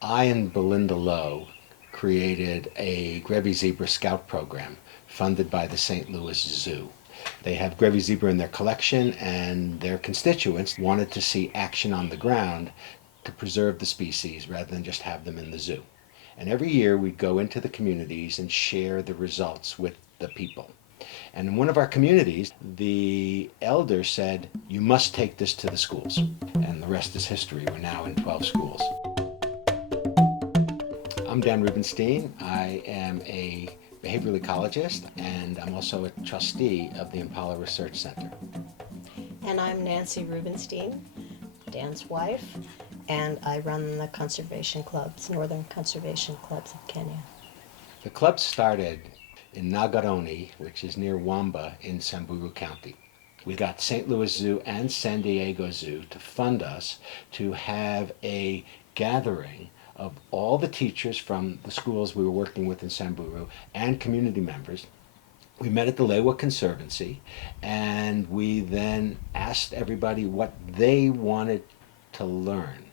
I and Belinda Lowe created a Grevy Zebra Scout program funded by the St. Louis Zoo. They have Grevy zebra in their collection, and their constituents wanted to see action on the ground to preserve the species rather than just have them in the zoo. And every year we'd go into the communities and share the results with the people. And in one of our communities, the elder said, "You must take this to the schools." And the rest is history. We're now in 12 schools. I'm Dan Rubenstein. I am a behavioral ecologist, and I'm also a trustee of the Impala Research Center. And I'm Nancy Rubenstein, Dan's wife, and I run the conservation clubs, Northern Conservation Clubs of Kenya. The club started in Nagaroni, which is near Wamba in Samburu County. We got St. Louis Zoo and San Diego Zoo to fund us to have a gathering of all the teachers from the schools we were working with in Samburu and community members. We met at the Lewa Conservancy, and we then asked everybody what they wanted to learn.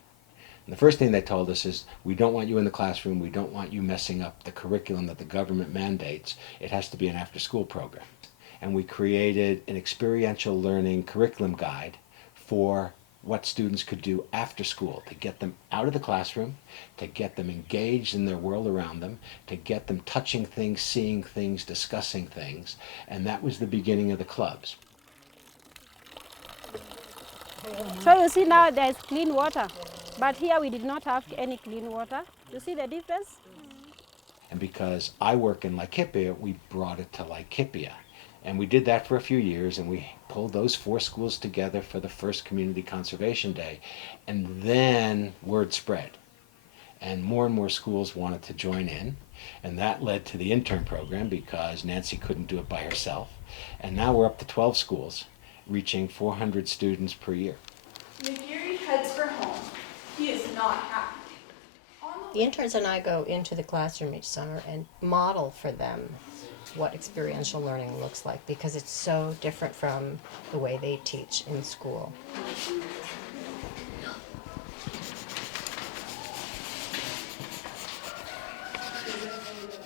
And the first thing they told us is, we don't want you in the classroom, we don't want you messing up the curriculum that the government mandates. It has to be an after-school program. And we created an experiential learning curriculum guide for what students could do after school to get them out of the classroom, to get them engaged in their world around them, to get them touching things, seeing things, discussing things. And that was the beginning of the clubs. So you see now there is clean water, but here we did not have any clean water. You see the difference? And because I work in Laikipia, we brought it to Laikipia. And we did that for a few years, and we pulled those 4 schools together for the first Community Conservation Day. And then word spread. And more schools wanted to join in. And that led to the Intern Program, because Nancy couldn't do it by herself. And now we're up to 12 schools, reaching 400 students per year. McGeary heads for home. He is not happy. The interns and I go into the classroom each summer and model for them what experiential learning looks like, because it's so different from the way they teach in school.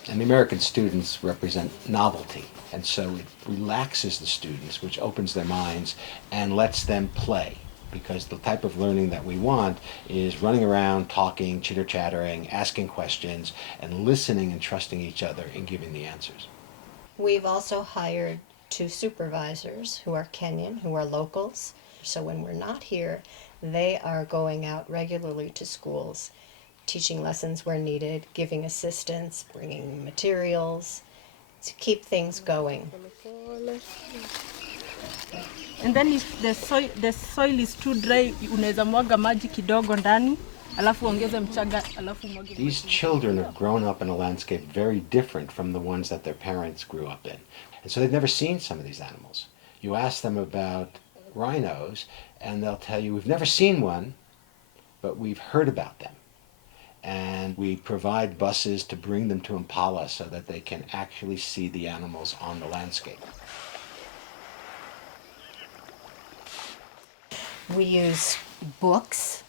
And the American students represent novelty, and so it relaxes the students, which opens their minds and lets them play, because the type of learning that we want is running around, talking, chitter-chattering, asking questions, and listening and trusting each other in giving the answers. We've also hired 2 supervisors who are Kenyan, who are locals. So when we're not here, they are going out regularly to schools, teaching lessons where needed, giving assistance, bringing materials to keep things going. And then if the soil is too dry, unaweza mwaga maji kidogo ndani, alafu ongeze mchanga, alafu mwage. These children have grown up in a landscape very different from the ones that their parents grew up in. And so they've never seen some of these animals. You ask them about rhinos, and they'll tell you, we've never seen one, but we've heard about them. And we provide buses to bring them to Impala so that they can actually see the animals on the landscape. We use books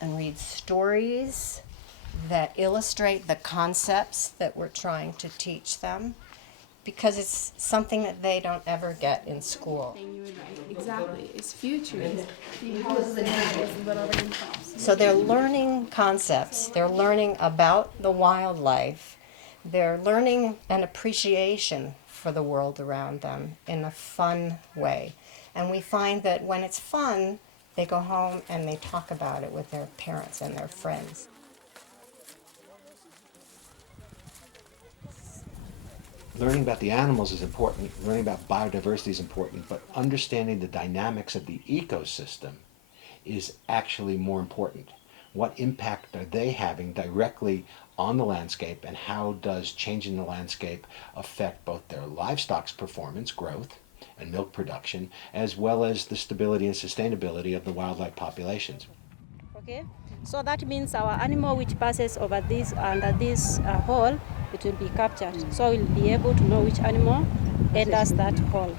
and read stories that illustrate the concepts that we're trying to teach them, because it's something that they don't ever get in school. Exactly. It's future. So they're learning concepts, they're learning about the wildlife, they're learning an appreciation for the world around them in a fun way. And we find that when it's fun, they go home and they talk about it with their parents and their friends. Learning about the animals is important, learning about biodiversity is important, but understanding the dynamics of the ecosystem is actually more important. What impact are they having directly on the landscape, and how does changing the landscape affect both their livestock's performance, growth, and milk production, as well as the stability and sustainability of the wildlife populations. Okay, so that means our animal which passes over this under this hole, it will be captured. So we'll be able to know which animal enters that hole.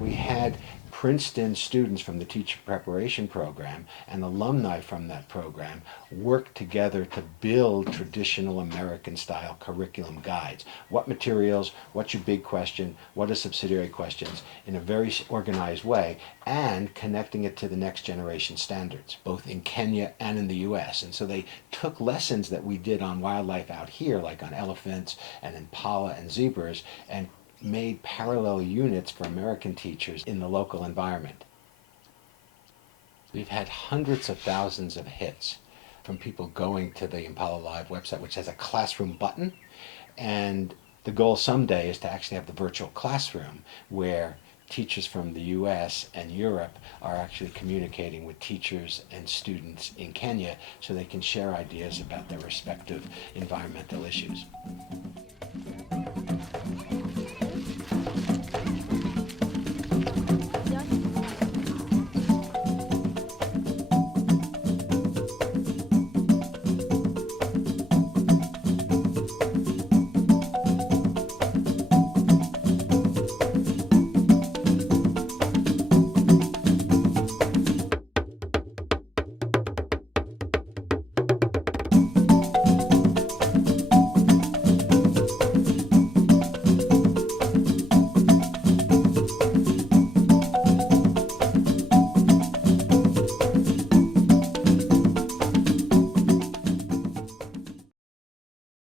We had Princeton students from the teacher preparation program and alumni from that program worked together to build traditional American style curriculum guides. What materials, what's your big question, what are subsidiary questions, in a very organized way, and connecting it to the next generation standards, both in Kenya and in the US. And so they took lessons that we did on wildlife out here, like on elephants and impala and zebras, and made parallel units for American teachers in the local environment. We've had hundreds of thousands of hits from people going to the Impala Live website, which has a classroom button. And the goal someday is to actually have the virtual classroom where teachers from the US and Europe are actually communicating with teachers and students in Kenya so they can share ideas about their respective environmental issues.